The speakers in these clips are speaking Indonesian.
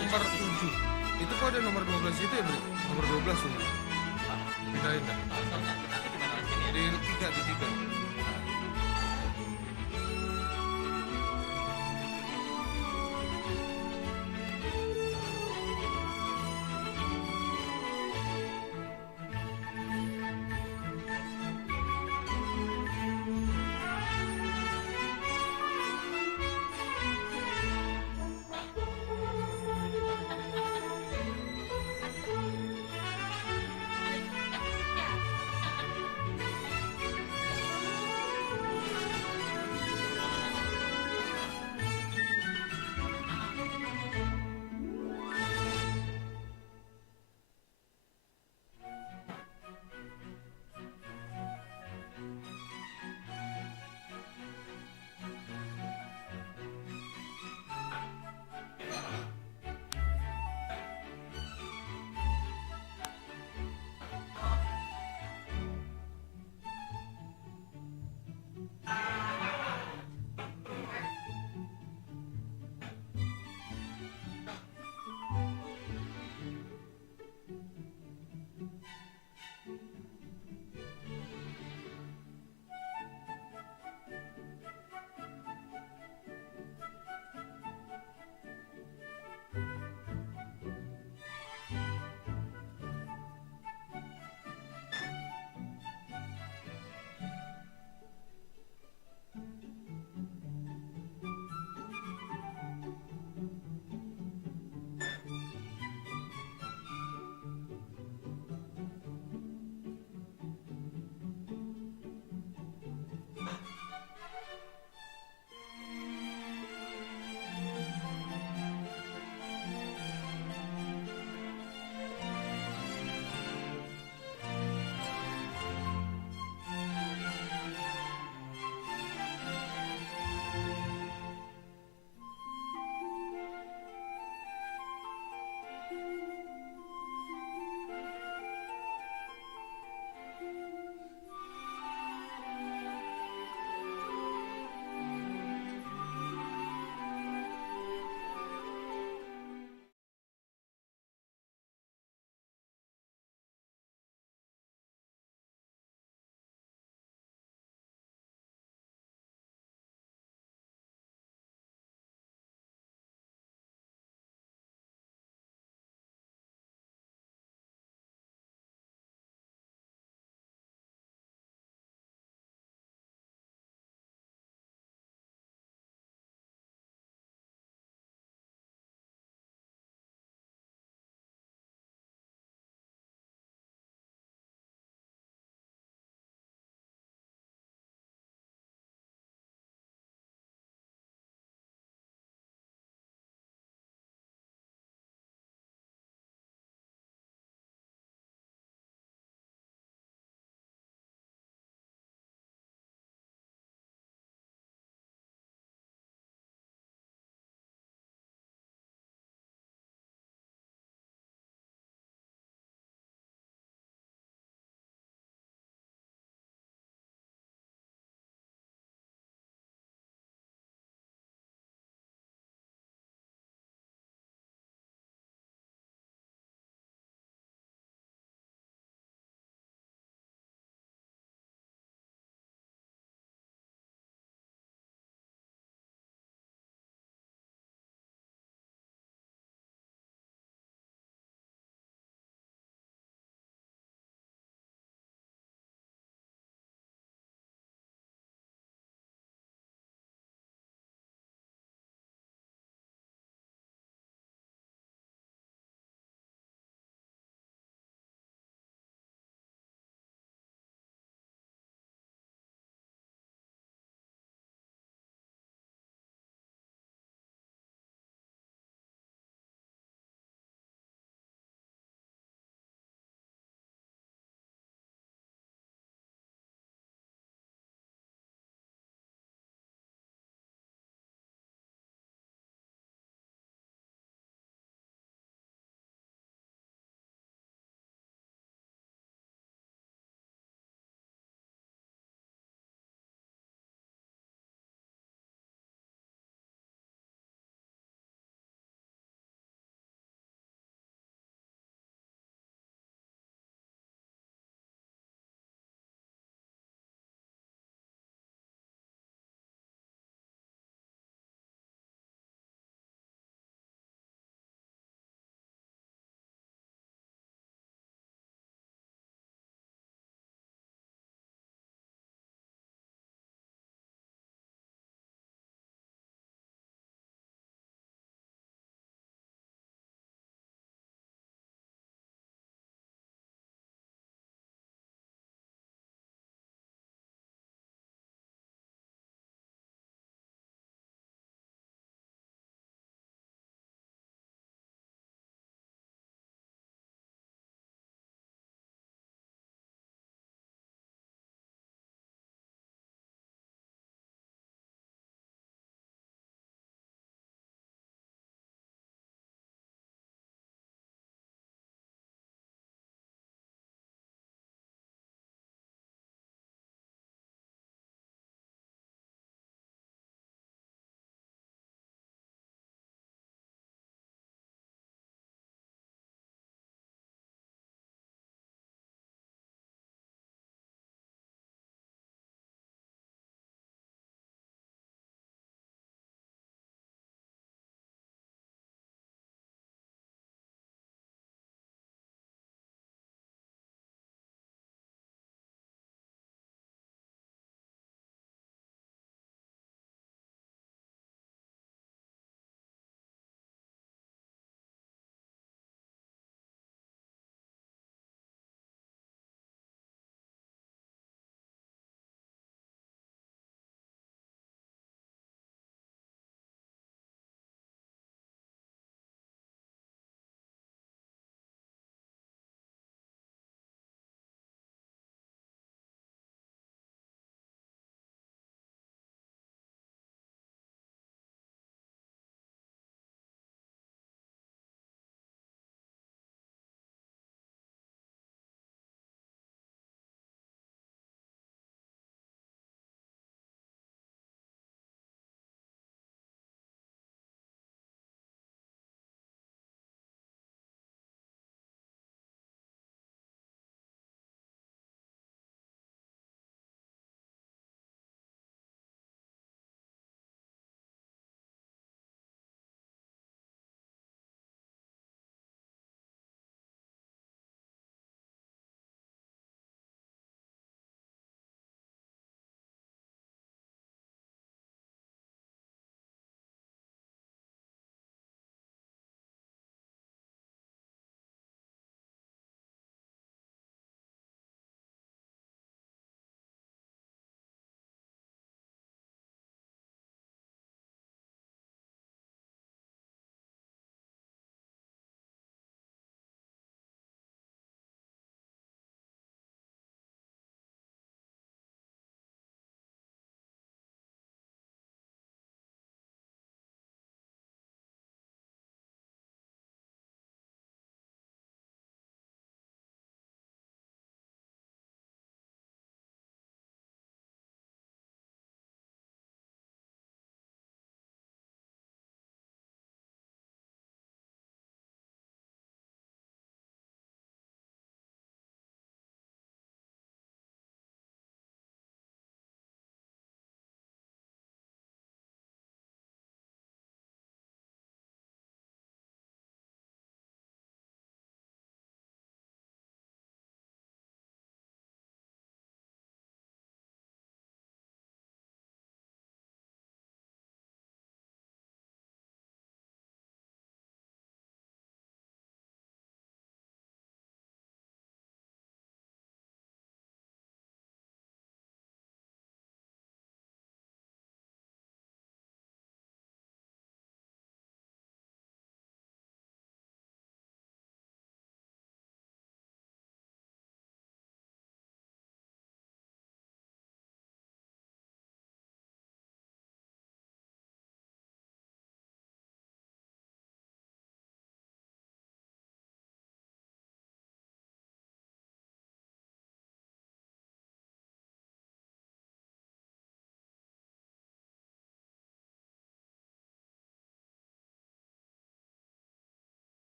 nomor 7. Itu kok ada nomor 12 itu ya, Bri? Nomor 12 tuh. Pindahin dah. Di 3, di 3.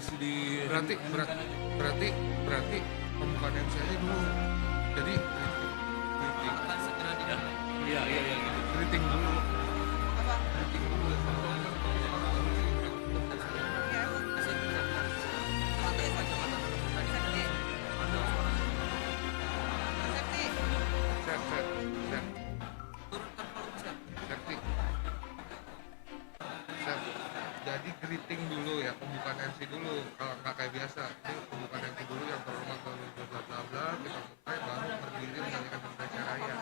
berarti pembukaan MC aja dulu. Jadi greeting dulu. Jadi greeting dulu ya, pembukaan MC dulu. Kalau nggak kayak biasa, ini pembukaan MC dulu yang terhormat bla bla bla, kita mulai baru berdiri menyanyikan Indonesia Raya.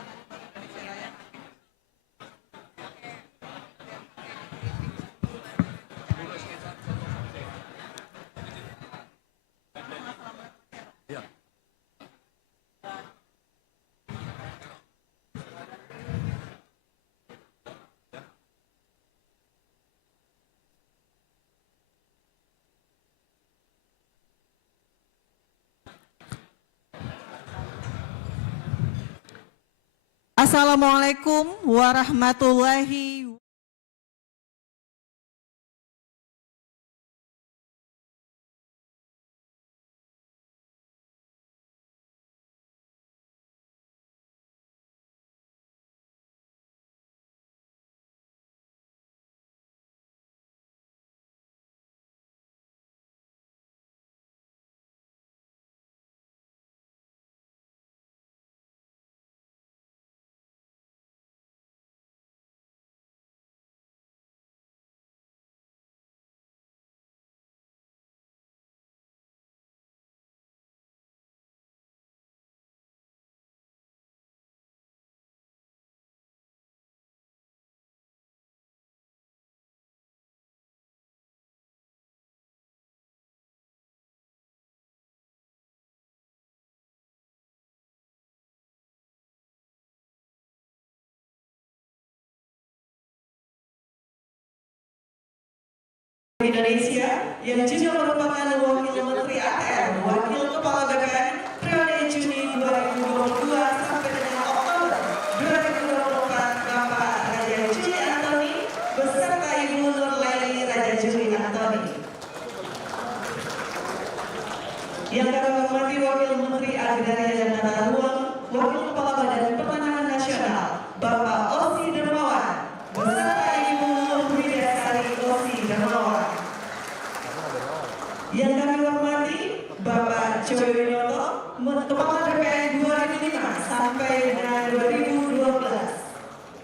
Assalamualaikum warahmatullahi wabarakatuh. Indonesia yang juga merupakan Wakil Menteri ATR, Wakil Kepala BPN periode Juni 2022 sampai dengan Oktober 2024, Bapak Raja Juli Antoni beserta Ibu Nurlaini Raja Juli Antoni. Yang kami hormati Wakil Menteri Agraria dan Tata Ruang, Wakil Kepala Badan Pertanahan Nasional, Bapak Osi Dermawan beserta Ibu Nur Widasari Osi Dermawan. Yang kami hormati Bapak Joyo Winoto, Kepala BPN 2005 sampai dengan 2012.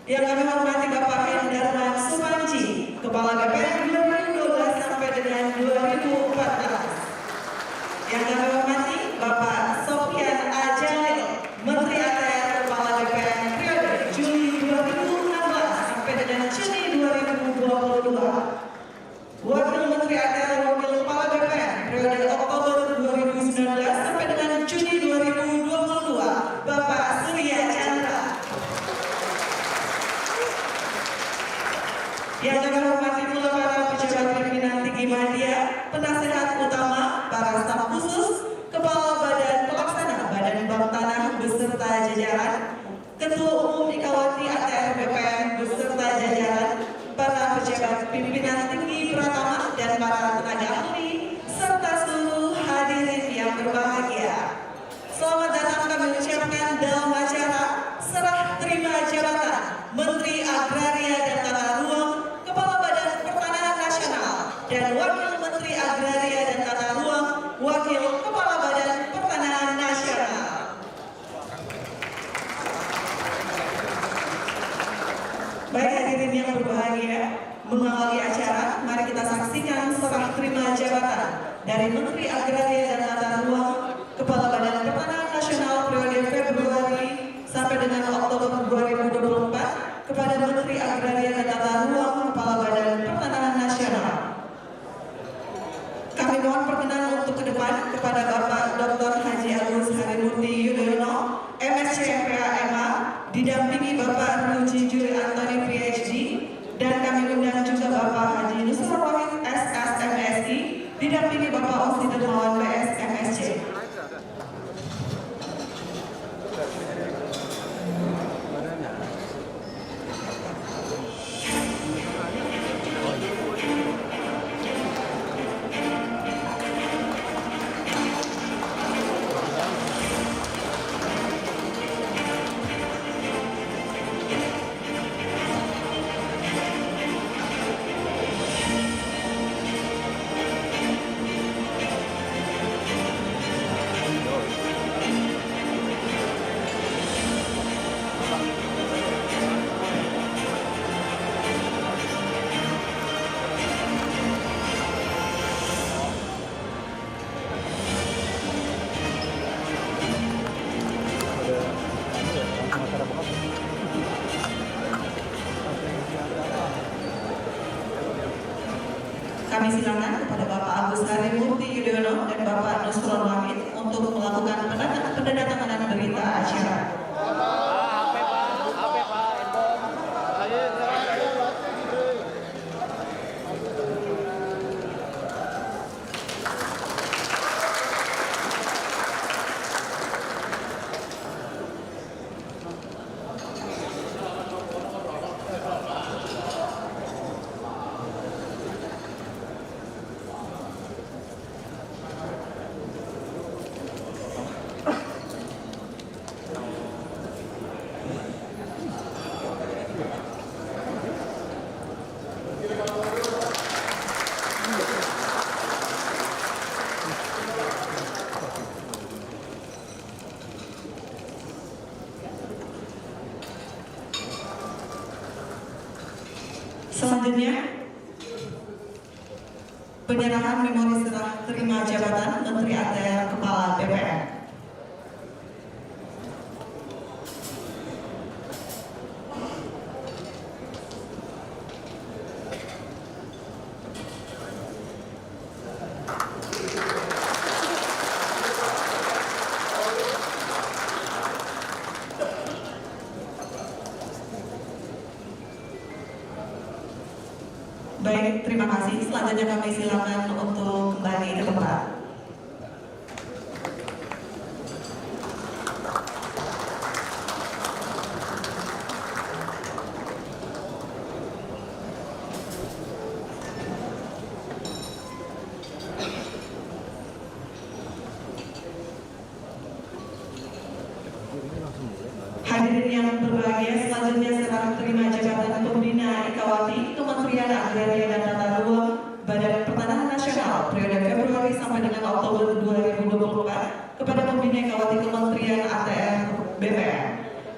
Yang kami hormati Bapak Hendarman Supanji, Kepala BPN 2012 sampai dengan 2014. Yang kami hormati Bapak Sofyan Ajalil, Menteri ATR Kepala BPN periode Juli 2016 sampai dengan Juni 2022. Wakil Menteri ATR Wakil Kepala BPN periode Oktober 2019 sampai dengan Juni 2022, Bapak Surya Chandra. Yang kami hormati pula para pejabat pimpinan tinggi media, penasehat utama, para staf khusus, Kepala Badan Pelaksana Badan Bank Tanah beserta jajaran, Ketua Umum Ikawati ATR BPN beserta jajaran, para pejabat pimpinan tinggi Pratama dan para tenaga ahli serta seluruh hadirin yang berbahagia. Selamat datang kami ucapkan dalam acara serah terima jabatan Menteri Agraria dan Tata Ruang, Kepala Badan Pertanahan Nasional, dan Wakil Menteri Agraria dan Tata Ruang, Wakil Kepala Badan Pertanahan Nasional. Baik hadirin yang berbahagia, mengawali acara, mari kita saksikan serah terima jabatan dari Menteri Agraria dan Tata Ruang, Kepala Badan Pertanahan Nasional periode Februari sampai dengan Oktober 2024 kepada Menteri Agraria dan Tata Ruang, Kepala Badan Pertanahan Nasional. Kami mohon perkenan untuk ke depan kepada Bapak Dr. Haji Agus Harimurti Yudhoyono, MSc MPA didampingi Bapak Ruji Juli Antoni PhD, dan kami undang juga Bapak Haji Nusra Wahid SSMSI didampingi Bapak Osi Dermawan PS MSc Kami silakan kepada Bapak Agus Harimurti Yudhoyono dan Bapak Nusron Wahid untuk melakukan penandatanganan berita acara. Selanjutnya, penyerahan memori serah terima jabatan Menteri ATR Kepala BPN. Baik, terima kasih. Selanjutnya kami silakan untuk kembali ke tempat. Hadirin yang berbahagia, selanjutnya serah terima jabatan Pembina Ikawati Kementerian Agraria dan Tata Ruang Badan Pertanahan Nasional periode Februari sampai dengan Oktober 2024 kepada Pembina Ikawati Kementerian ATR BPN.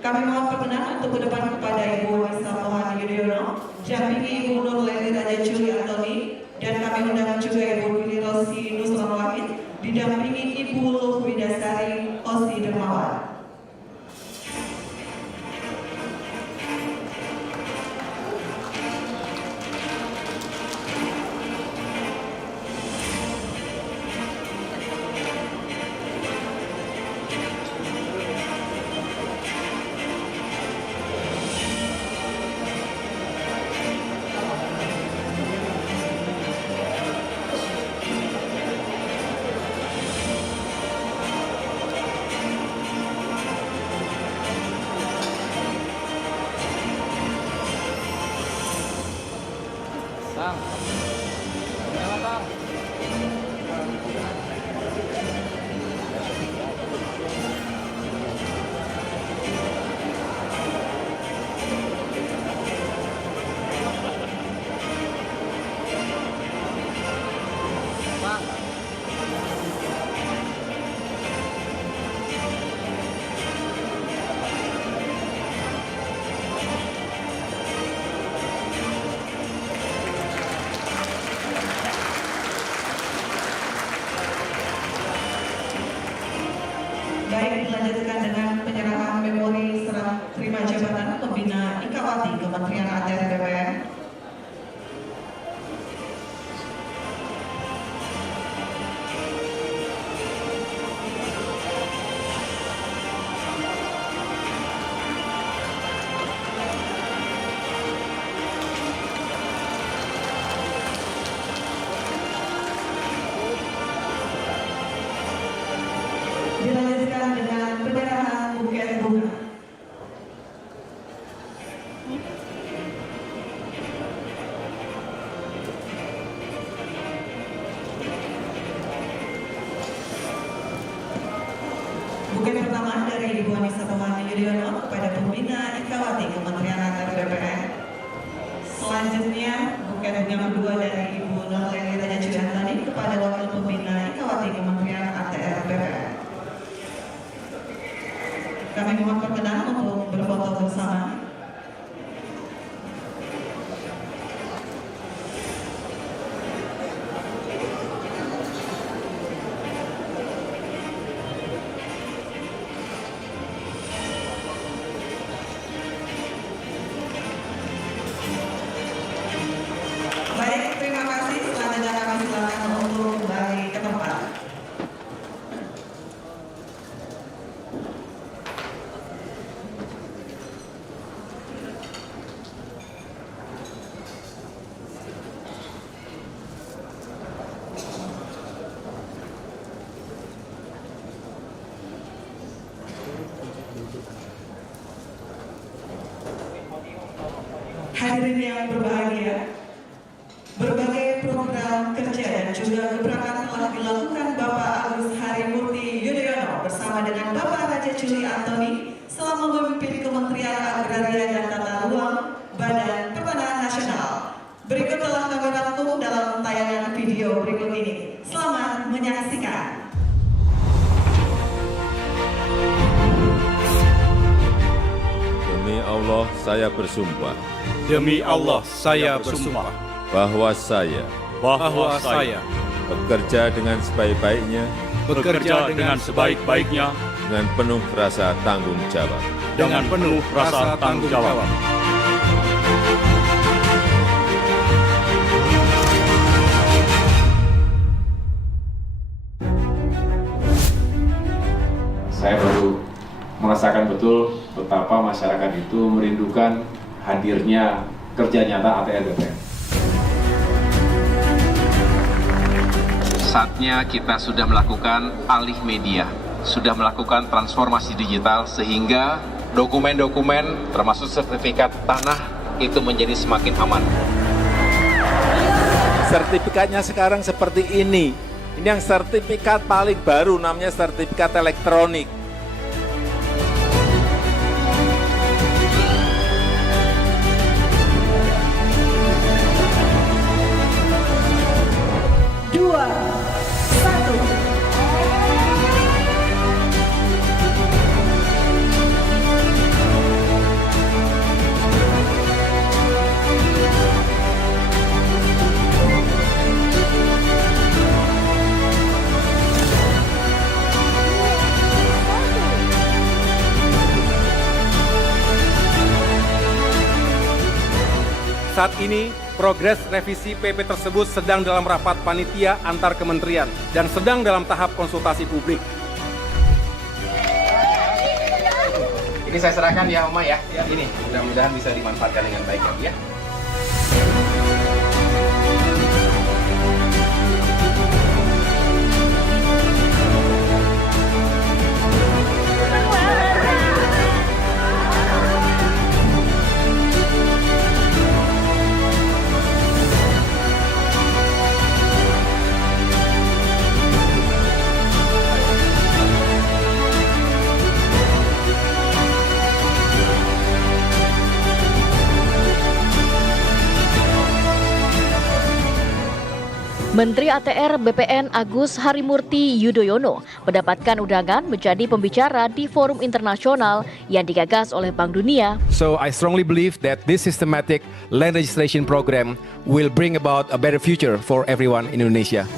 Kami mohon perkenan untuk ke depan kepada Ibu Wanisa Mohani Yudhoyono, dampingi Ibu Nur Leli Raja Juli Antoni, dan kami undang juga Ibu Lili Rosi Nusron Wahid, didampingi Ibu Luh Widasari Osi Dermawan. Bang, kenapa bang? Bang. Baik, dilanjutkan dengan penyerahan memori serah terima jabatan Pembina Ikawati Kementerian ATR BPN. Dilanjutkan dengan penyerahan buket bunga. Buket pertama dari Ibu Wanisa Mohani Yudhoyono kepada Pembina Ikawati Kementerian ATR BPN. Selanjutnya, buket bunga kedua dari Ibu Nur Leli Raja Juli Antoni kepada Wakil Pembina Ikawati Kementerian ATR BPN. Kami mohon perkenan untuk berfoto bersama. Baik, terima kasih. Selanjutnya Hadirin yang berbahagia, berbagai program kerja dan juga gebrakan telah dilakukan Bapak Agus Harimurti Yudhoyono bersama dengan Bapak Raja Juli Antoni selama memimpin Kementerian Agraria dan Tata Ruang Badan Pertanahan Nasional. Berikut telah kami rangkum dalam tayangan video berikut ini. Selamat menyaksikan. Demi Allah saya bersumpah Demi Allah saya bersumpah bahwa saya bahwa saya bekerja dengan sebaik-baiknya bekerja dengan sebaik-baiknya dengan penuh rasa tanggung jawab. dengan penuh rasa tanggung jawab. Saya baru merasakan betul betapa masyarakat itu merindukan hadirnya kerja nyata ATR BPN. Saatnya kita sudah melakukan alih media, sudah melakukan transformasi digital sehingga dokumen-dokumen termasuk sertifikat tanah itu menjadi semakin aman. Sertifikatnya sekarang seperti ini. Ini yang sertifikat paling baru, namanya sertifikat elektronik. Dua, satu. Saat ini, progres revisi PP tersebut sedang dalam rapat panitia antar kementerian dan sedang dalam tahap konsultasi publik. Ini saya serahkan ya Oma ya. Ini mudah-mudahan bisa dimanfaatkan dengan baik ya Bu ya. Menteri ATR BPN Agus Harimurti Yudhoyono mendapatkan undangan menjadi pembicara di forum internasional yang digagas oleh Bank Dunia. So I strongly believe that this systematic land registration program will bring about a better future for everyone in Indonesia.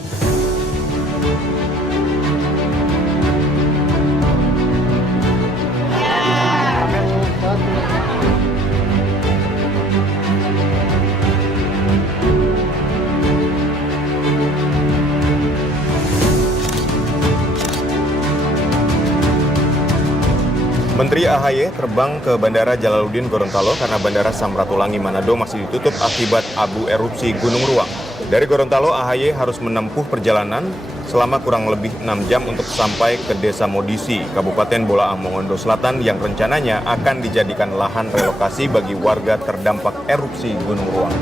Menteri AHY terbang ke Bandara Jalaluddin Gorontalo karena Bandara Samratulangi Manado masih ditutup akibat abu erupsi Gunung Ruang. Dari Gorontalo, AHY harus menempuh perjalanan selama kurang lebih 6 jam untuk sampai ke Desa Modisi, Kabupaten Bolaang Mongondo Selatan yang rencananya akan dijadikan lahan relokasi bagi warga terdampak erupsi Gunung Ruang.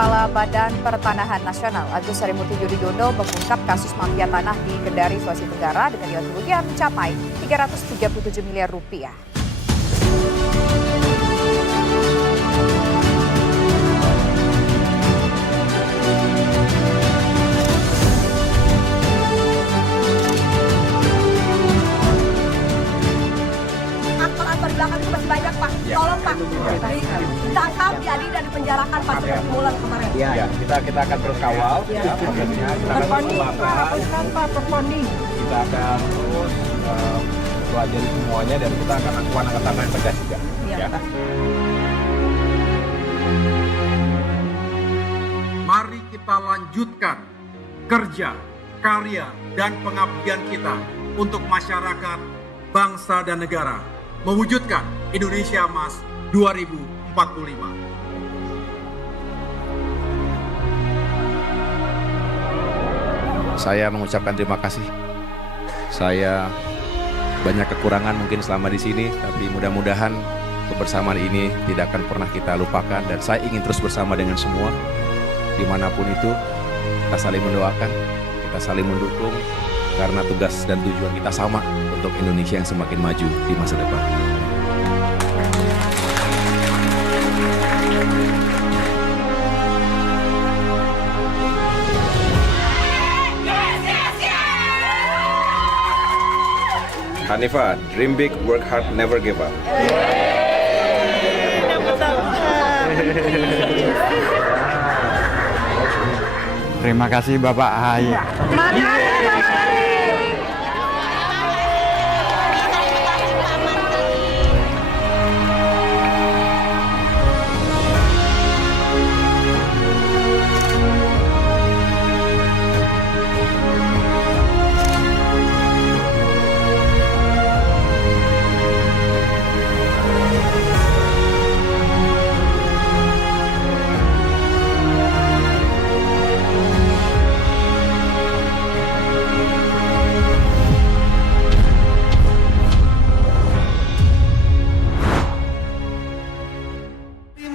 Kepala Badan Pertanahan Nasional Agus Harimurti Yudhoyono mengungkap kasus mafia tanah di Kendari, Sulawesi Tenggara dengan nilai kerugian mencapai 337 miliar rupiah. Aktor-aktor di belakang itu masih banyak Pak. Tolong Pak, ditangkap, diadili dan dipenjarakan Pak seperti bulan kemarin. Ya, kita akan terus kawal. Ya, prosesnya kita akan terus melakukan. Kita akan terus pelajari semuanya dan kita akan lakukan angkatan yang tegas juga. Ya. Mari kita lanjutkan kerja, karya, dan pengabdian kita untuk masyarakat bangsa dan negara, mewujudkan Indonesia Emas 2045. Saya mengucapkan terima kasih. Saya banyak kekurangan mungkin selama di sini, tapi mudah-mudahan kebersamaan ini tidak akan pernah kita lupakan, dan saya ingin terus bersama dengan semua dimanapun itu. Kita saling mendoakan, kita saling mendukung, karena tugas dan tujuan kita sama untuk Indonesia yang semakin maju di masa depan. Hanifah, dream big, work hard, never give up. Terima kasih Bapak AHY.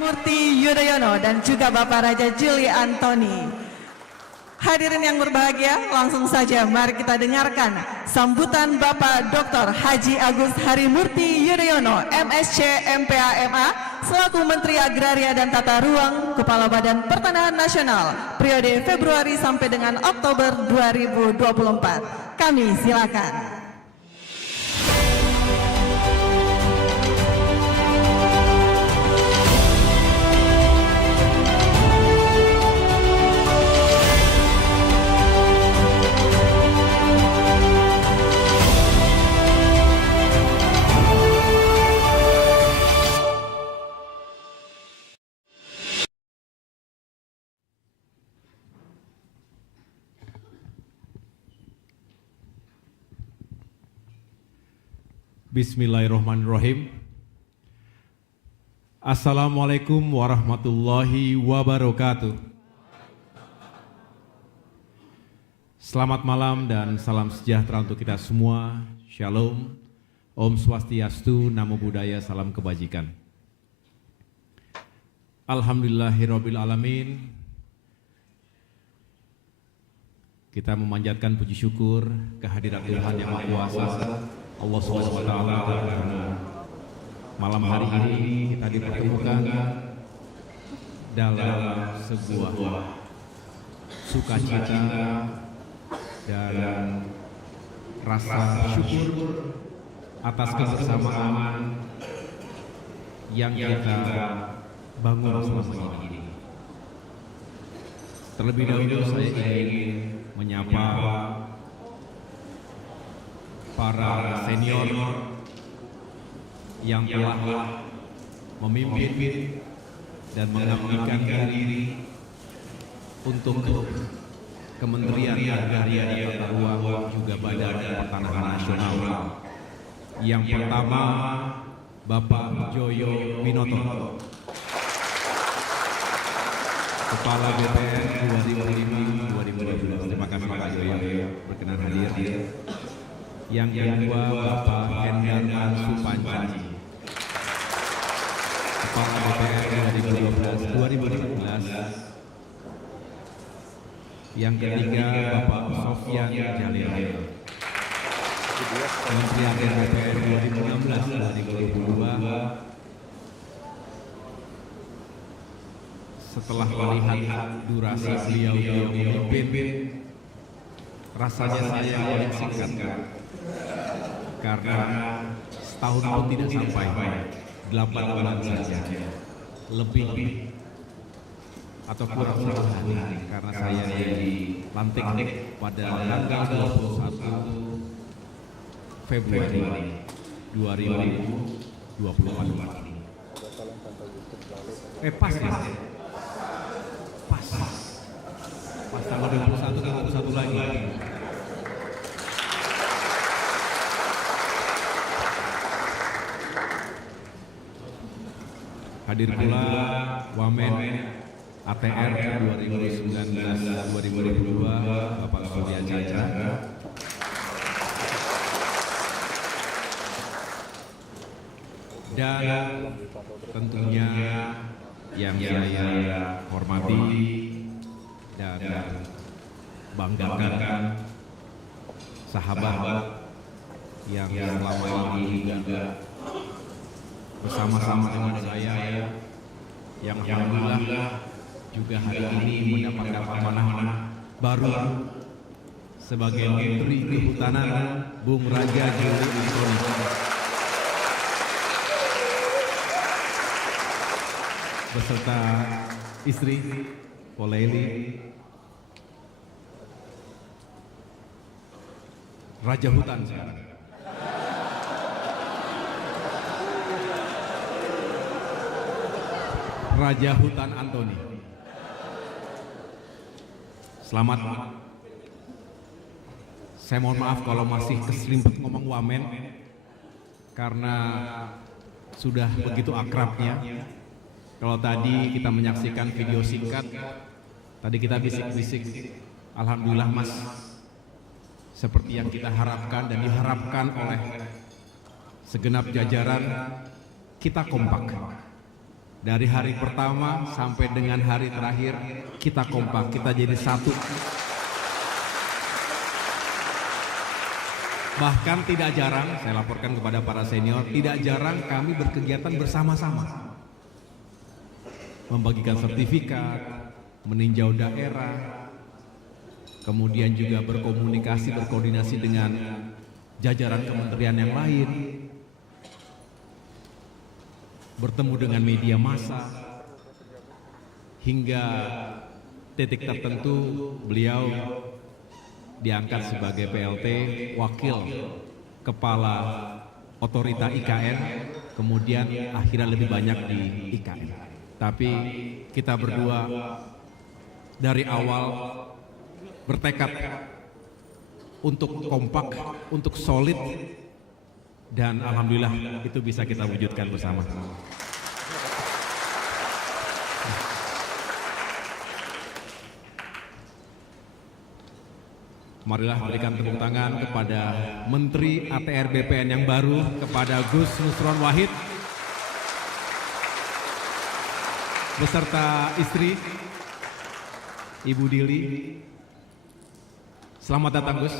Murti Yudhoyono dan juga Bapak Raja Juli Antoni. Hadirin yang berbahagia, langsung saja mari kita dengarkan sambutan Bapak Dr. Haji Agus Harimurti Yudhoyono, MSc MPA MA, selaku Menteri Agraria dan Tata Ruang, Kepala Badan Pertanahan Nasional, periode Februari sampai dengan Oktober 2024. Kami silakan. Bismillahirrahmanirrahim. Assalamualaikum warahmatullahi wabarakatuh. Selamat malam dan salam sejahtera untuk kita semua. Shalom, Om Swastiastu, Namo Buddhaya, salam kebajikan. Alhamdulillahirabbil alamin. Kita memanjatkan puji syukur kehadirat Tuhan Yang Maha Kuasa, Allah SWT, karena malam hari ini kita dipertemukan dalam sebuah sukacita dan rasa syukur atas kebersamaan yang kita bangun selama ini. Terlebih dahulu saya ingin menyapa para senior yang telah memimpin dan mengabdikan diri untuk Kementerian Agraria dan Tata Ruang juga Badan Pertanahan Nasional. Yang pertama, Bapak Joyo Winoto, Kepala BPR 2005-2012. Terima kasih Pak Joyo berkenan hadir. Yang kedua, Bapak Hendarman Supanji, Kepala BPR 2012-2015. Yang ketiga, Bapak Sofyan Jalil, Menteri Agama BPR 2016-2022. Setelah melihat durasi beliau memimpin, rasanya saya singkatkan, karena setahun pun tidak sampai, 8 bulan saja, lebih atau kurang 1 hari, karena saya dilantik pada tanggal 21 Februari 2024. Pas ya? Pas tanggal 21 lagi. Hadir pula Wamen ATR 2019-2022 Bapak Surya Chandra. Dan tentunya yang saya hormati dan banggakan sahabat yang selama ini juga bersama-sama dengan saya, yang alhamdulillah juga hari ini mendapat amanah baru sebagai Menteri Kehutanan, Bung Raja Juli Antoni. Beserta istri Poleli, Raja Hutan sekarang. Raja Hutan Antoni. Selamat. Saya mohon maaf kalau masih keselimpet ngomong Wamen karena sudah begitu akrabnya. Kalau tadi kita menyaksikan video singkat, tadi kita bisik-bisik, alhamdulillah Mas, seperti yang kita harapkan dan diharapkan oleh segenap jajaran, kita kompak. Dari hari pertama sampai dengan hari terakhir, kita kompak, kita jadi satu. Bahkan tidak jarang, saya laporkan kepada para senior, tidak jarang kami berkegiatan bersama-sama. Membagikan sertifikat, meninjau daerah, kemudian juga berkomunikasi, berkoordinasi dengan jajaran kementerian yang lain, bertemu dengan media massa, hingga titik tertentu beliau diangkat sebagai PLT Wakil Kepala Otorita IKN, kemudian akhirnya lebih banyak di IKN. Tapi kita berdua dari awal bertekad untuk kompak, untuk solid, dan alhamdulillah itu bisa kita wujudkan bersama. Marilah berikan tepuk tangan kepada Menteri ATR BPN yang baru, kepada Gus Nusron Wahid beserta istri Ibu Dili. Selamat datang Gus.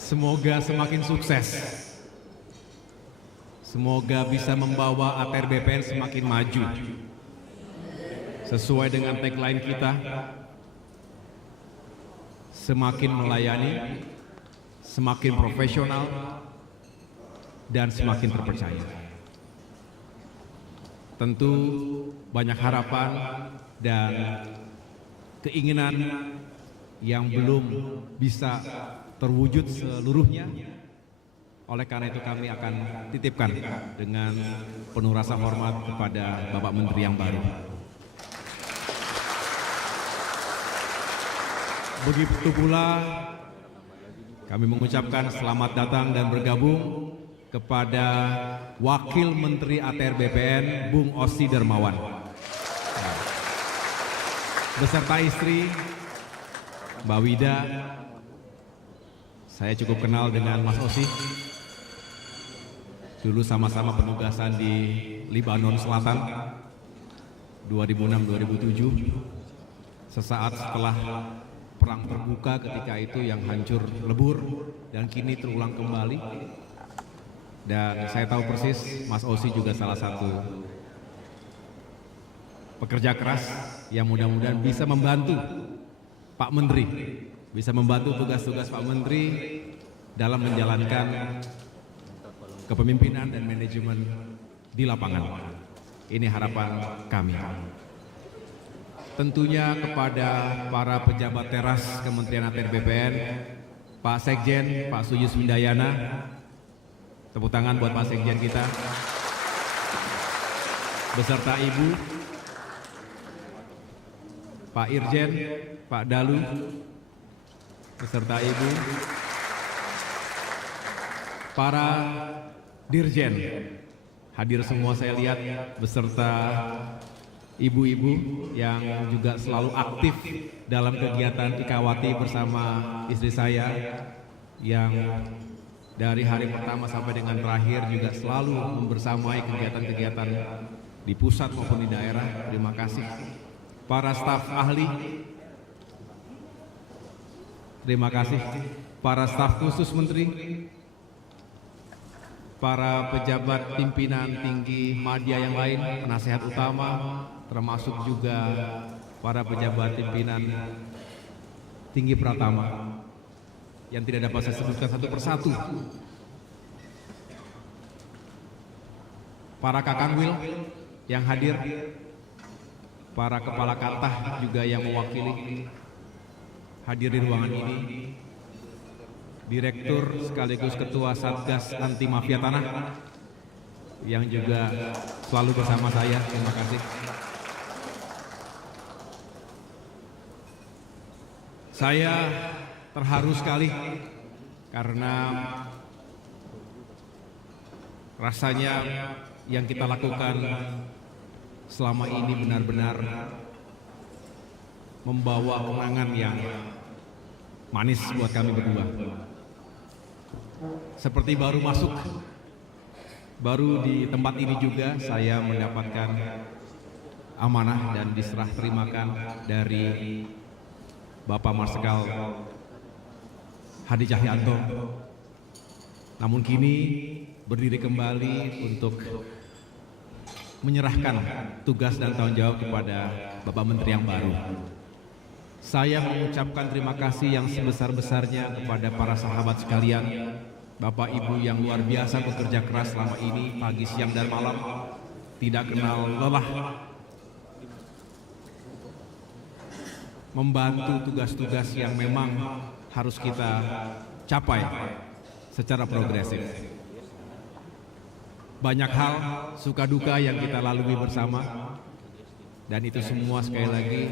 Semoga semakin sukses. Semoga bisa membawa ATR BPN semakin maju. Sesuai dengan tagline kita, semakin melayani, semakin profesional, dan semakin terpercaya. Tentu banyak harapan dan keinginan yang belum bisa terwujud seluruhnya. Oleh karena itu kami akan titipkan dengan penuh rasa hormat kepada Bapak Menteri yang baru. Begitu pula kami mengucapkan selamat datang dan bergabung kepada Wakil Menteri ATR BPN, Bung Ossi Darmawan. Beserta istri, Mbak Wida. Saya cukup kenal dengan Mas Ossi. Dulu sama-sama penugasan di Libanon Selatan, 2006-2007. Sesaat setelah perang terbuka ketika itu yang hancur lebur dan kini terulang kembali. Dan saya tahu persis Mas Ossi juga salah satu pekerja keras yang mudah-mudahan bisa membantu Pak Menteri, bisa membantu tugas-tugas Pak Menteri dalam menjalankan kepemimpinan dan manajemen di lapangan. Ini harapan kami. Tentunya kepada para pejabat teras Kementerian ATR BPN, Pak Sekjen, Pak Suyus Windayana. Tepuk tangan buat Pak Sekjen kita. Beserta Ibu, Pak Irjen, Pak Dalu, beserta Ibu. para dirjen hadir semua saya lihat beserta ibu-ibu yang juga selalu aktif dalam kegiatan Ikawati bersama istri saya yang dari hari pertama sampai dengan terakhir juga selalu membersamai kegiatan-kegiatan di pusat maupun di daerah. Terima kasih. Para staf ahli, terima kasih. Para staf khusus menteri, para pejabat pimpinan tinggi media yang lain, penasehat utama, termasuk juga para pejabat pimpinan tinggi Pratama yang tidak dapat saya sebutkan satu persatu. Para Kakangwil yang hadir, para kepala kantah juga yang mewakili hadir di ruangan ini, Direktur sekaligus Ketua Satgas Anti Mafia Tanah yang juga selalu bersama saya, terima kasih. Saya terharu sekali karena rasanya yang kita lakukan selama ini benar-benar membawa kenangan yang manis buat kami berdua. Seperti baru masuk, baru di tempat ini juga saya mendapatkan amanah dan diserah terimakan dari Bapak Marsikal Hadi Cahyanto. Namun kini berdiri kembali untuk menyerahkan tugas dan tanggung jawab kepada Bapak Menteri yang baru. Saya mengucapkan terima kasih yang sebesar-besarnya kepada para sahabat sekalian, Bapak Ibu yang luar biasa bekerja keras selama ini, pagi, siang, dan malam, tidak kenal lelah, membantu tugas-tugas yang memang harus kita capai secara progresif. Banyak hal suka duka yang kita lalui bersama, dan itu semua sekali lagi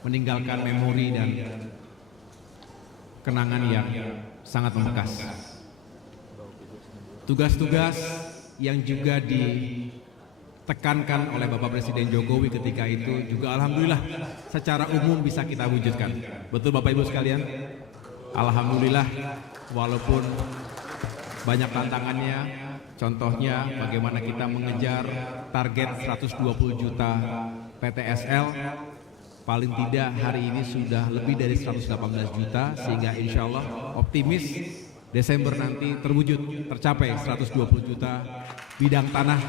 meninggalkan memori dan kenangan yang sangat membekas. Tugas-tugas yang juga ditekankan oleh Bapak Presiden Jokowi ketika itu juga alhamdulillah secara umum bisa kita wujudkan. Betul Bapak Ibu sekalian? Alhamdulillah, walaupun banyak tantangannya, contohnya bagaimana kita mengejar target 120 juta PTSL, paling tidak hari ini sudah lebih dari 118 juta, sehingga insya Allah optimis Desember nanti terwujud, tercapai 120 juta bidang tanah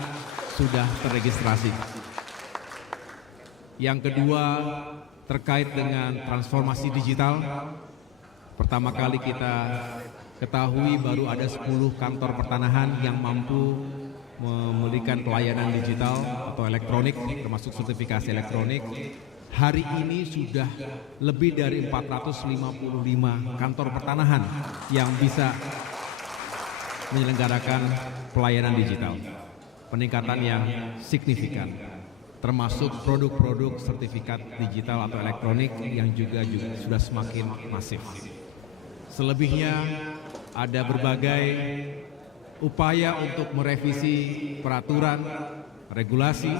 sudah terregistrasi. Yang kedua, terkait dengan transformasi digital, pertama kali kita ketahui baru ada 10 kantor pertanahan yang mampu memberikan pelayanan digital atau elektronik, termasuk sertifikasi elektronik. Hari ini sudah lebih dari 455 kantor pertanahan yang bisa menyelenggarakan pelayanan digital. Peningkatan yang signifikan, termasuk produk-produk sertifikat digital atau elektronik yang juga sudah semakin masif. Selebihnya ada berbagai upaya untuk merevisi peraturan, regulasi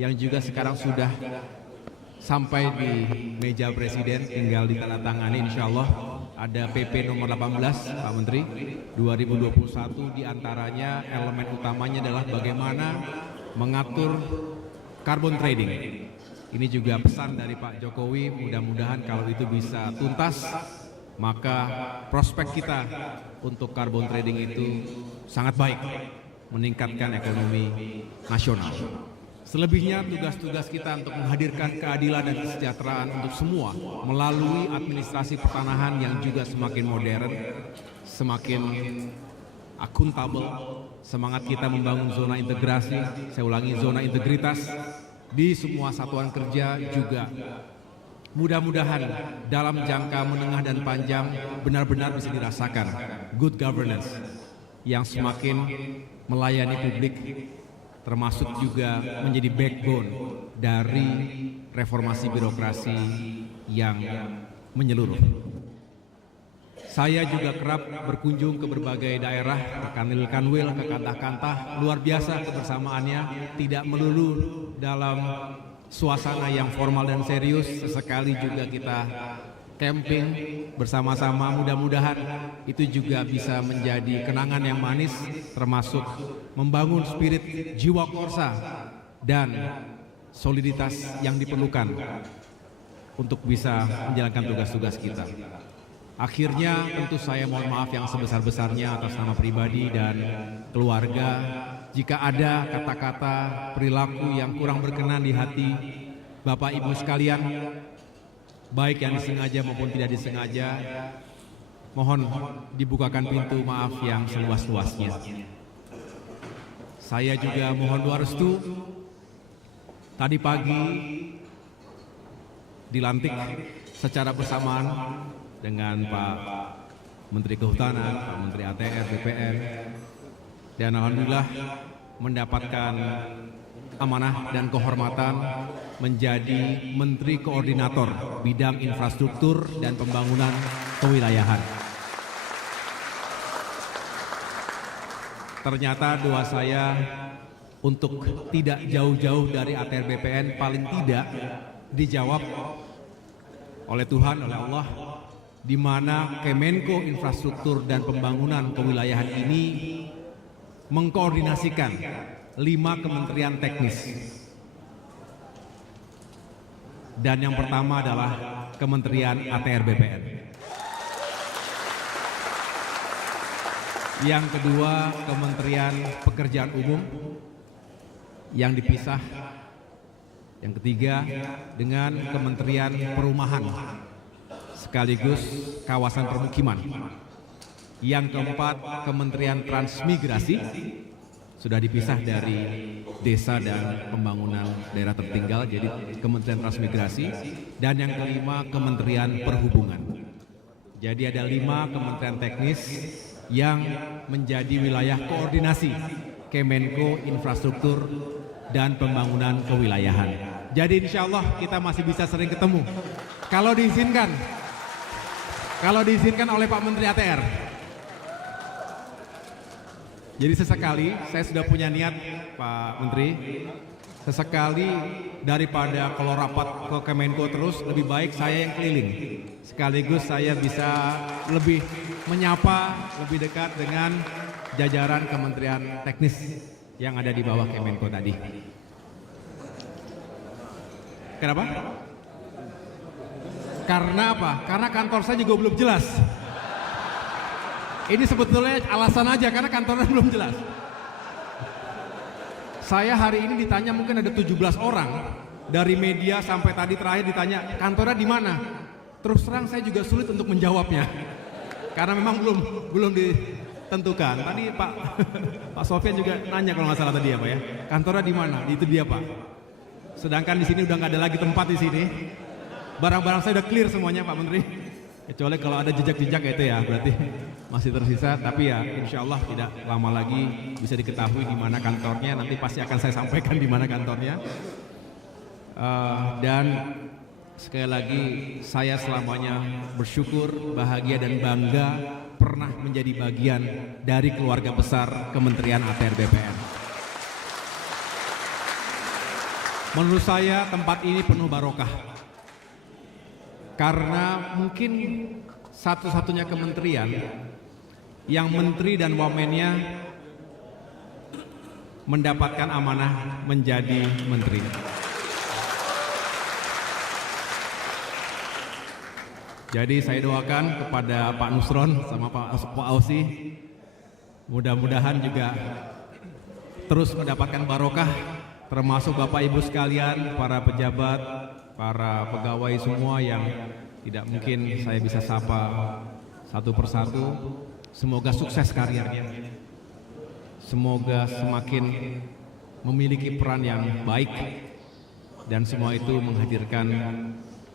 yang juga sekarang sudah sampai di meja Presiden, tinggal ditandatangani insya Allah. Ada PP nomor 18 Pak Menteri 2021, diantaranya elemen utamanya adalah bagaimana mengatur carbon trading. Ini juga pesan dari Pak Jokowi, mudah-mudahan kalau itu bisa tuntas, maka prospek kita untuk carbon trading itu sangat baik, meningkatkan ekonomi nasional. Selebihnya tugas-tugas kita untuk menghadirkan keadilan dan kesejahteraan untuk semua melalui administrasi pertanahan yang juga semakin modern, semakin akuntabel. Semangat kita membangun zona integrasi, saya ulangi zona integritas di semua satuan kerja juga mudah-mudahan dalam jangka menengah dan panjang benar-benar bisa dirasakan good governance yang semakin melayani publik, termasuk juga menjadi backbone dari reformasi birokrasi yang menyeluruh. Saya juga kerap berkunjung ke berbagai daerah, ke Kanwil, ke kantah-kantah. Luar biasa kebersamaannya, tidak melulu dalam suasana yang formal dan serius. Sesekali juga kita camping bersama-sama, mudah-mudahan itu juga bisa menjadi kenangan yang manis, termasuk membangun spirit jiwa korsa dan soliditas yang diperlukan untuk bisa menjalankan tugas-tugas kita. Akhirnya tentu saya mohon maaf yang sebesar-besarnya atas nama pribadi dan keluarga jika ada kata-kata, perilaku yang kurang berkenan di hati Bapak Ibu sekalian, baik yang disengaja maupun tidak disengaja. Mohon dibukakan pintu maaf yang seluas-luasnya. Saya juga mohon doa restu. Tadi pagi dilantik secara bersamaan dengan Pak Menteri Kehutanan, Pak Menteri ATR, BPN, dan alhamdulillah mendapatkan amanah dan kehormatan menjadi Menteri Koordinator Bidang Infrastruktur dan Pembangunan Kewilayahan. Ternyata doa saya untuk tidak jauh-jauh dari ATR BPN paling tidak dijawab oleh Tuhan, oleh Allah, di mana Kemenko Infrastruktur dan Pembangunan Kewilayahan ini mengkoordinasikan 5 kementerian teknis. Dan yang pertama adalah Kementerian ATR BPN. Yang kedua, Kementerian Pekerjaan Umum yang dipisah. Yang ketiga, dengan Kementerian Perumahan sekaligus kawasan permukiman. Yang keempat, Kementerian Transmigrasi sudah dipisah dari Desa dan Pembangunan Daerah Tertinggal, jadi Kementerian Transmigrasi. Dan yang kelima, Kementerian Perhubungan. Jadi ada 5 kementerian teknis yang menjadi wilayah koordinasi Kemenko Infrastruktur dan Pembangunan Kewilayahan. Jadi insya Allah kita masih bisa sering ketemu. Kalau diizinkan oleh Pak Menteri ATR. Jadi sesekali saya sudah punya niat Pak Menteri, sesekali daripada kalau rapat ke Kemenko terus, lebih baik saya yang keliling. Sekaligus saya bisa lebih menyapa, lebih dekat dengan jajaran kementerian teknis yang ada di bawah Kemenko tadi. Kenapa? Karena apa? Karena kantor saya juga belum jelas. Ini sebetulnya alasan aja karena kantornya belum jelas. Saya hari ini ditanya mungkin ada 17 orang dari media sampai tadi terakhir ditanya kantornya di mana. Terus terang saya juga sulit untuk menjawabnya karena memang belum ditentukan. Tadi Pak Sofyan juga nanya kalau nggak salah tadi ya Pak ya, kantornya di mana? Itu dia Pak. Sedangkan di sini udah nggak ada lagi tempat di sini. Barang-barang saya udah clear semuanya Pak Menteri. Kecuali kalau ada jejak-jejak itu ya berarti masih tersisa. Tapi ya insya Allah tidak lama lagi bisa diketahui di mana kantornya. Nanti pasti akan saya sampaikan di mana kantornya. Dan sekali lagi saya selamanya bersyukur, bahagia dan bangga pernah menjadi bagian dari keluarga besar Kementerian ATR BPN. Menurut saya tempat ini penuh barokah. Karena mungkin satu-satunya kementerian yang menteri dan wamennya mendapatkan amanah menjadi menteri. Jadi saya doakan kepada Pak Nusron sama Pak Ausi, mudah-mudahan juga terus mendapatkan barokah, termasuk Bapak Ibu sekalian, para pejabat, para pegawai semua yang tidak mungkin saya bisa sapa satu persatu. Semoga sukses karirnya. Semoga semakin memiliki peran yang baik dan semua itu menghadirkan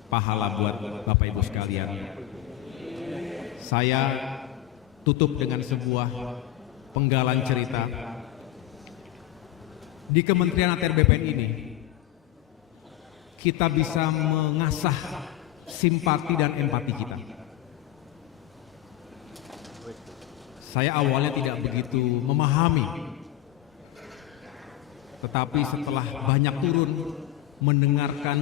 pahala buat Bapak Ibu sekalian. Saya tutup dengan sebuah penggalan cerita. Di Kementerian ATR BPN ini kita bisa mengasah simpati dan empati kita. saya awalnya tidak begitu memahami. Tetapi setelah banyak turun, mendengarkan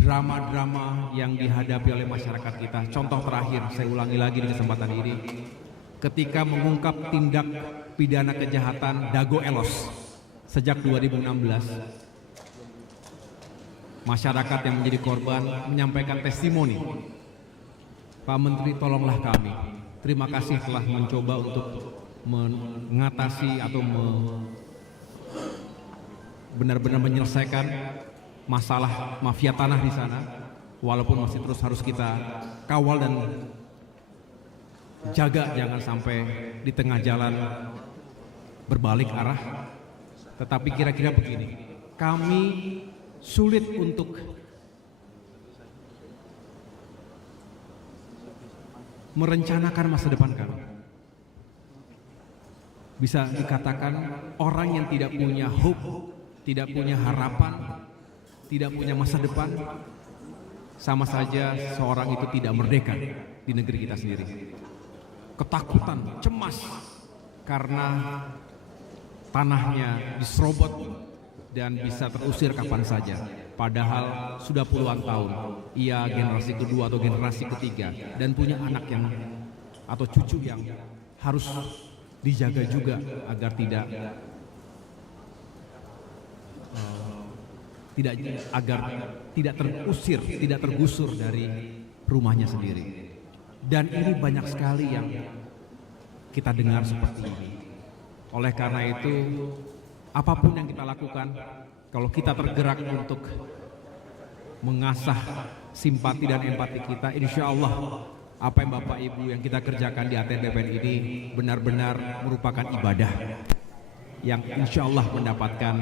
drama-drama yang dihadapi oleh masyarakat kita. Contoh terakhir, saya ulangi lagi di kesempatan ini. Ketika mengungkap tindak pidana kejahatan Dago Elos sejak 2016, masyarakat yang menjadi korban menyampaikan testimoni. Pak Menteri, tolonglah kami. Terima kasih telah mencoba untuk mengatasi atau benar-benar menyelesaikan masalah mafia tanah di sana, walaupun masih terus harus kita kawal dan jaga jangan sampai di tengah jalan berbalik arah. Tetapi kira-kira begini, kami sulit untuk merencanakan masa depan kami. Bisa dikatakan orang yang tidak punya hope, tidak punya harapan, tidak punya masa depan, sama saja seorang itu tidak merdeka di negeri kita sendiri. Ketakutan, cemas karena tanahnya diserobot dan bisa terusir kapan saja. Padahal sudah puluhan tahun ia generasi kedua atau generasi ketiga dan punya anak yang atau cucu yang harus dijaga juga agar tidak terusir, tidak tergusur dari rumahnya sendiri. Dan ini banyak sekali yang kita dengar seperti ini. Oleh karena itu, apapun yang kita lakukan, kalau kita tergerak untuk mengasah simpati dan empati kita, insya Allah apa yang Bapak Ibu yang kita kerjakan di ATR BPN ini benar-benar merupakan ibadah yang insya Allah mendapatkan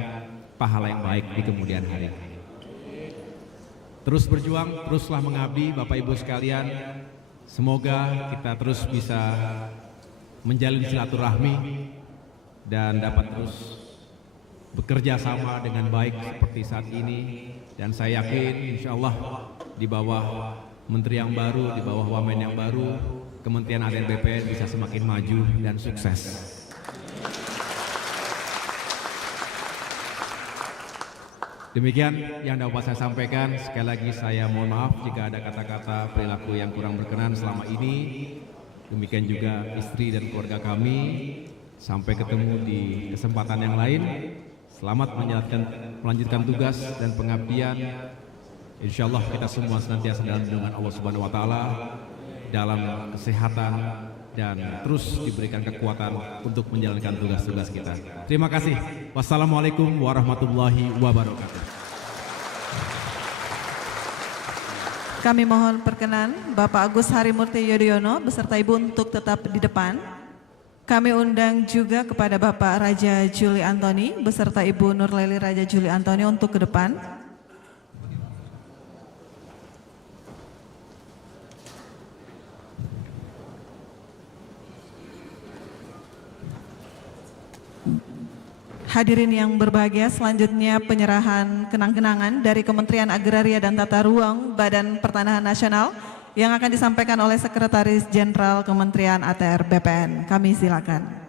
pahala yang baik di kemudian hari. Terus berjuang, teruslah mengabdi Bapak Ibu sekalian. Semoga kita terus bisa menjalin silaturahmi dan dapat terus bekerja sama dengan baik seperti saat ini. Dan saya yakin insya Allah di bawah Menteri yang baru, di bawah Wamen yang baru, Kementerian ATR BPN bisa semakin maju dan sukses. Demikian yang dapat saya sampaikan. Sekali lagi saya mohon maaf jika ada kata-kata perilaku yang kurang berkenan selama ini. Demikian juga istri dan keluarga kami. Sampai ketemu di kesempatan yang lain. Selamat melanjutkan tugas dan pengabdian. Insya Allah kita semua senantiasa dalam lindungan Allah Subhanahu Wa Taala, dalam kesehatan dan terus diberikan kekuatan untuk menjalankan tugas-tugas kita. Terima kasih. Wassalamualaikum warahmatullahi wabarakatuh. Kami mohon perkenan Bapak Agus Harimurti Yudhoyono beserta Ibu untuk tetap di depan. Kami undang juga kepada Bapak Raja Juli Antoni beserta Ibu Nurleli Raja Juli Antoni untuk ke depan. Hadirin yang berbahagia, selanjutnya penyerahan kenang-kenangan dari Kementerian Agraria dan Tata Ruang Badan Pertanahan Nasional yang akan disampaikan oleh Sekretaris Jenderal Kementerian ATR BPN. Kami silakan.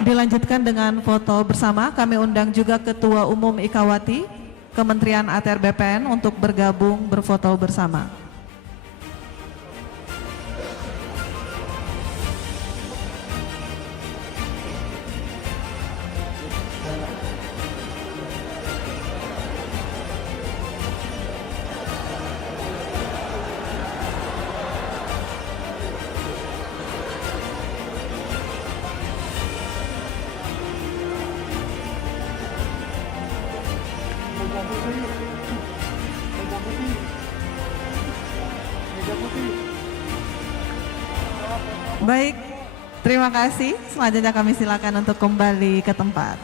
Dilanjutkan dengan foto bersama, kami undang juga Ketua Umum Ikawati Kementerian ATR BPN untuk bergabung berfoto bersama. Baik, terima kasih. Selanjutnya kami silakan untuk kembali ke tempat.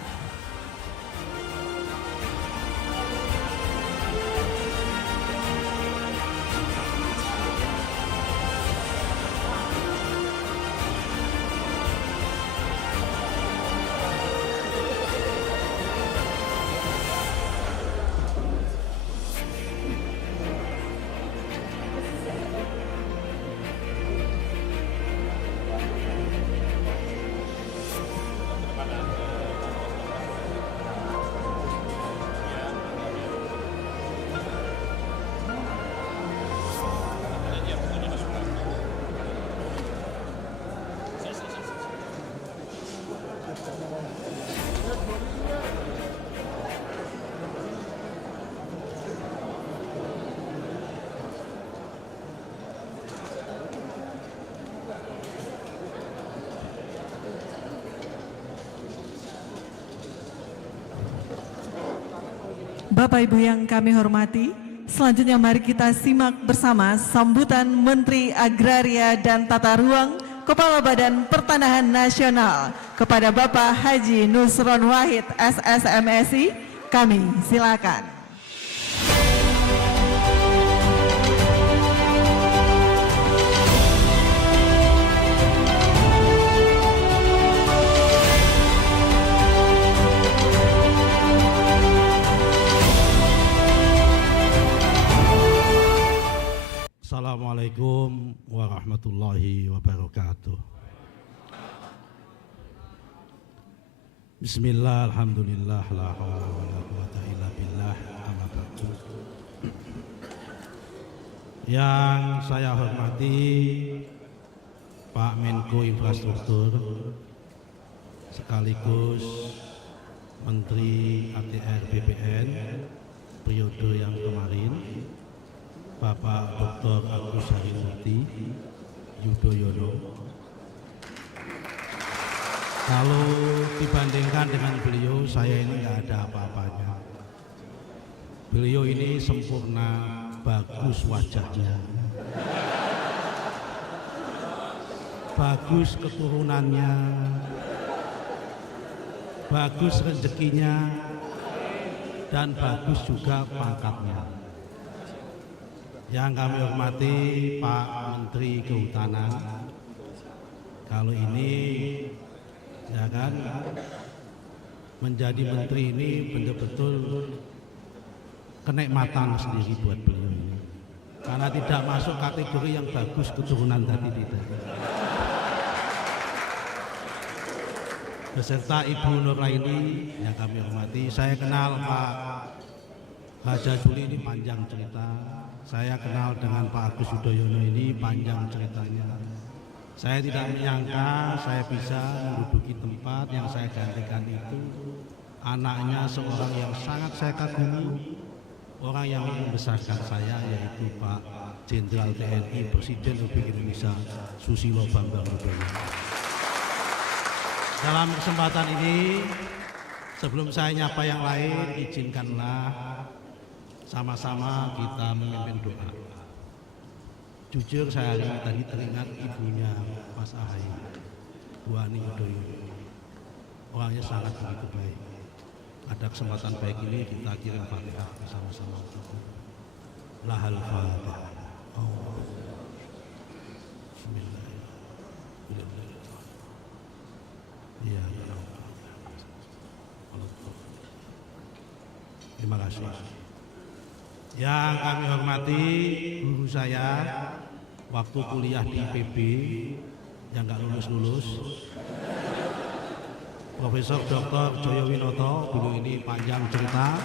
Bapak Ibu yang kami hormati, selanjutnya mari kita simak bersama sambutan Menteri Agraria dan Tata Ruang Kepala Badan Pertanahan Nasional kepada Bapak Haji Nusron Wahid SSMSI. Kami silakan. Assalamualaikum warahmatullahi wabarakatuh. Bismillah, alhamdulillah, la haula wala quwata illa billah, amma ba'du. Yang saya hormati Pak Menko Infrastruktur sekaligus Menteri ATR BPN periode yang kemarin, Bapak Dr. Agus Harimurti Yudhoyono. Kalau dibandingkan dengan beliau, saya ini nggak ada apa-apanya. Beliau ini sempurna, bagus wajahnya, bagus keturunannya, bagus rezekinya, dan bagus juga pangkatnya. Yang kami hormati Pak Menteri Kehutanan, kalau ini ya kan menjadi menteri ini betul-betul kenikmatan sendiri buat beliau ini, karena tidak masuk kategori yang bagus keturunan tadi tidak. Beserta Ibu Nuraini yang kami hormati, saya kenal Pak Haji Juli ini panjang cerita. Saya kenal dengan Pak Agus Yudhoyono ini panjang ceritanya. Saya tidak menyangka saya bisa menduduki tempat yang saya gantikan itu. Anaknya seorang yang sangat saya kagumi, orang yang membesarkan saya, yaitu Pak Jenderal TNI Presiden Republik Indonesia Susilo Bambang Yudhoyono. Dalam kesempatan ini, sebelum saya nyapa yang lain, izinkanlah sama-sama kita memimpin doa. Jujur saya tadi teringat ibunya Mas Ahaye, Bu Ani Yudhoyono. Orangnya sangat begitu baik. Ada kesempatan baik ini kita kirim Fatihah bersama-sama. Lahal Fatihah. Bismillahirrahmanirrahim. Ya, ya. Terima kasih. Yang kami hormati guru saya waktu kuliah di IPB yang nggak lulus-lulus, Profesor Dr. Joyo Winoto. Dulu ini panjang cerita,